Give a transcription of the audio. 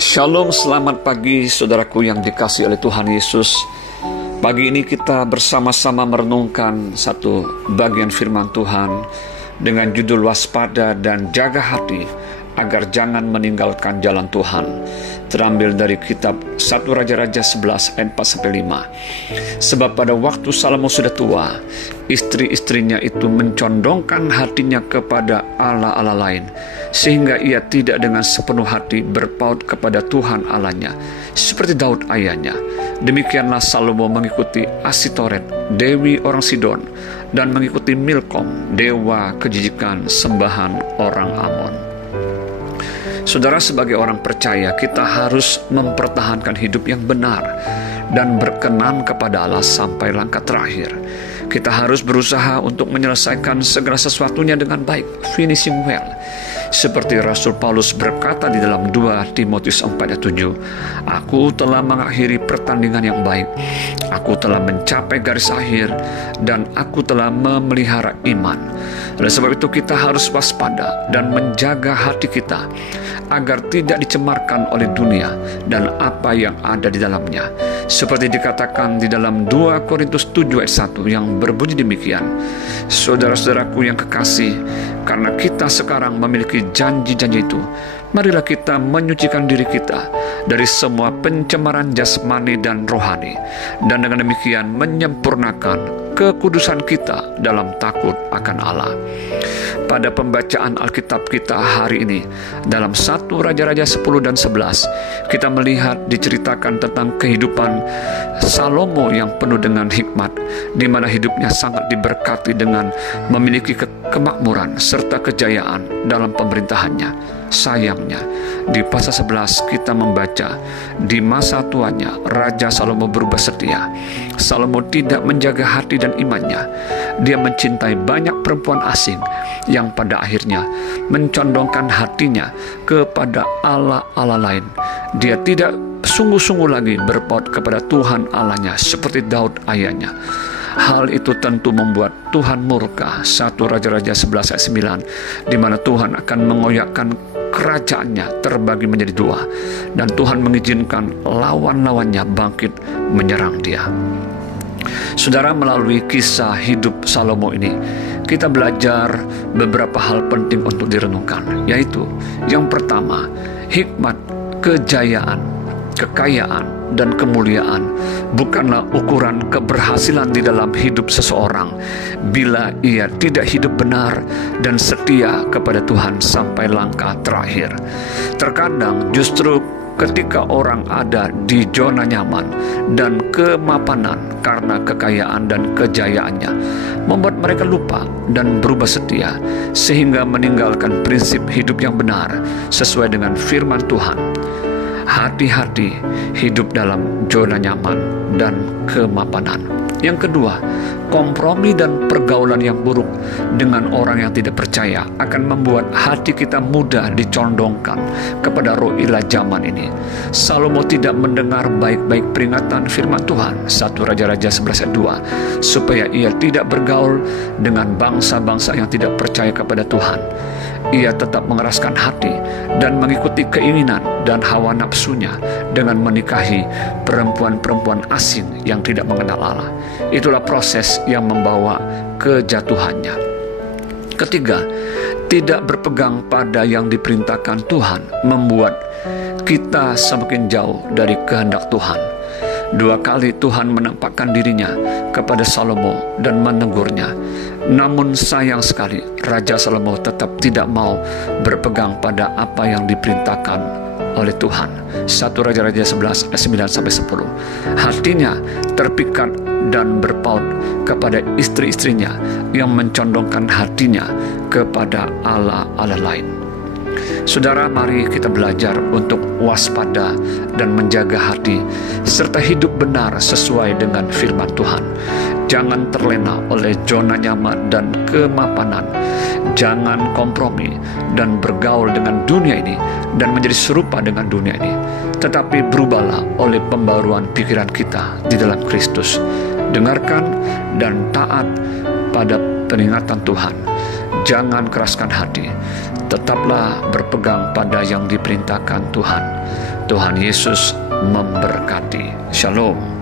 Shalom, selamat pagi saudaraku yang dikasihi oleh Tuhan Yesus. Pagi ini kita bersama-sama merenungkan satu bagian firman Tuhan dengan judul waspada dan jaga hati agar jangan meninggalkan jalan Tuhan. Terambil dari kitab 1 Raja-Raja 11 ayat 4-5. Sebab pada waktu Salomo sudah tua, istri-istrinya itu mencondongkan hatinya kepada Allah-Allah lain, sehingga ia tidak dengan sepenuh hati berpaut kepada Tuhan Allahnya, seperti Daud ayahnya. Demikianlah Salomo mengikuti Asitoret, dewi orang Sidon, dan mengikuti Milkom, dewa kejijikan sembahan orang Amon. Saudara, sebagai orang percaya, kita harus mempertahankan hidup yang benar dan berkenan kepada Allah sampai langkah terakhir. Kita harus berusaha untuk menyelesaikan segala sesuatunya dengan baik, finishing well. Seperti Rasul Paulus berkata di dalam 2 Timotius 4:7, "Aku telah mengakhiri pertandingan yang baik, aku telah mencapai garis akhir, dan aku telah memelihara iman." Oleh sebab itu kita harus waspada dan menjaga hati kita agar tidak dicemarkan oleh dunia dan apa yang ada di dalamnya. Seperti dikatakan di dalam 2 Korintus 7 ayat 1 yang berbunyi demikian, "Saudara-saudaraku yang kekasih, karena kita sekarang memiliki janji-janji itu, marilah kita menyucikan diri kita dari semua pencemaran jasmani dan rohani, dan dengan demikian menyempurnakan kekudusan kita dalam takut akan Allah." Pada pembacaan Alkitab kita hari ini, dalam 1 Raja-Raja 10 dan 11, kita melihat diceritakan tentang kehidupan Salomo yang penuh dengan hikmat, di mana hidupnya sangat diberkati dengan memiliki kemakmuran serta kejayaan dalam pemerintahannya. Sayangnya, di pasal 11 kita membaca, di masa tuanya Raja Salomo berubah setia. Salomo tidak menjaga hati dan imannya. Dia mencintai banyak perempuan asing yang pada akhirnya mencondongkan hatinya kepada Allah-Allah lain. Dia tidak sungguh-sungguh lagi berpaut kepada Tuhan Allahnya seperti Daud ayahnya. Hal itu tentu membuat Tuhan murka. 1 Raja-Raja 11 ayat 9, di mana Tuhan akan mengoyakkan kerajaannya terbagi menjadi dua, dan Tuhan mengizinkan lawan-lawannya bangkit menyerang dia. Saudara, melalui kisah hidup Salomo ini, kita belajar beberapa hal penting untuk direnungkan, yaitu yang pertama, hikmat, kejayaan, kekayaan, dan kemuliaan bukanlah ukuran keberhasilan di dalam hidup seseorang bila ia tidak hidup benar dan setia kepada Tuhan sampai langkah terakhir. Terkadang justru ketika orang ada di zona nyaman dan kemapanan karena kekayaan dan kejayaannya, membuat mereka lupa dan berubah setia, sehingga meninggalkan prinsip hidup yang benar sesuai dengan firman Tuhan. Hati-hati hidup dalam zona nyaman dan kemapanan. Yang kedua, kompromi dan pergaulan yang buruk dengan orang yang tidak percaya akan membuat hati kita mudah dicondongkan kepada roh ilah zaman ini. Salomo tidak mendengar baik-baik peringatan firman Tuhan 1 Raja-Raja 11 ayat 2, supaya ia tidak bergaul dengan bangsa-bangsa yang tidak percaya kepada Tuhan. Ia tetap mengeraskan hati dan mengikuti keinginan dan hawa nafsunya dengan menikahi perempuan-perempuan asing yang tidak mengenal Allah. Itulah proses yang membawa kejatuhannya. Ketiga, tidak berpegang pada yang diperintahkan Tuhan membuat kita semakin jauh dari kehendak Tuhan. 2 kali Tuhan menampakkan dirinya kepada Salomo dan menegurnya. Namun sayang sekali, Raja Salomo tetap tidak mau berpegang pada apa yang diperintahkan oleh Tuhan. 1 Raja-Raja 11 ayat 9-10. Hatinya terpikat dan berpaut kepada istri-istrinya yang mencondongkan hatinya kepada Allah-Allah lain. Saudara, mari kita belajar untuk waspada dan menjaga hati serta hidup benar sesuai dengan firman Tuhan. Jangan terlena oleh zona nyaman dan kemapanan. Jangan kompromi dan bergaul dengan dunia ini dan menjadi serupa dengan dunia ini. Tetapi berubahlah oleh pembaruan pikiran kita di dalam Kristus. Dengarkan dan taat pada peringatan Tuhan. Jangan keraskan hati. Tetaplah berpegang pada yang diperintahkan Tuhan. Tuhan Yesus memberkati. Shalom.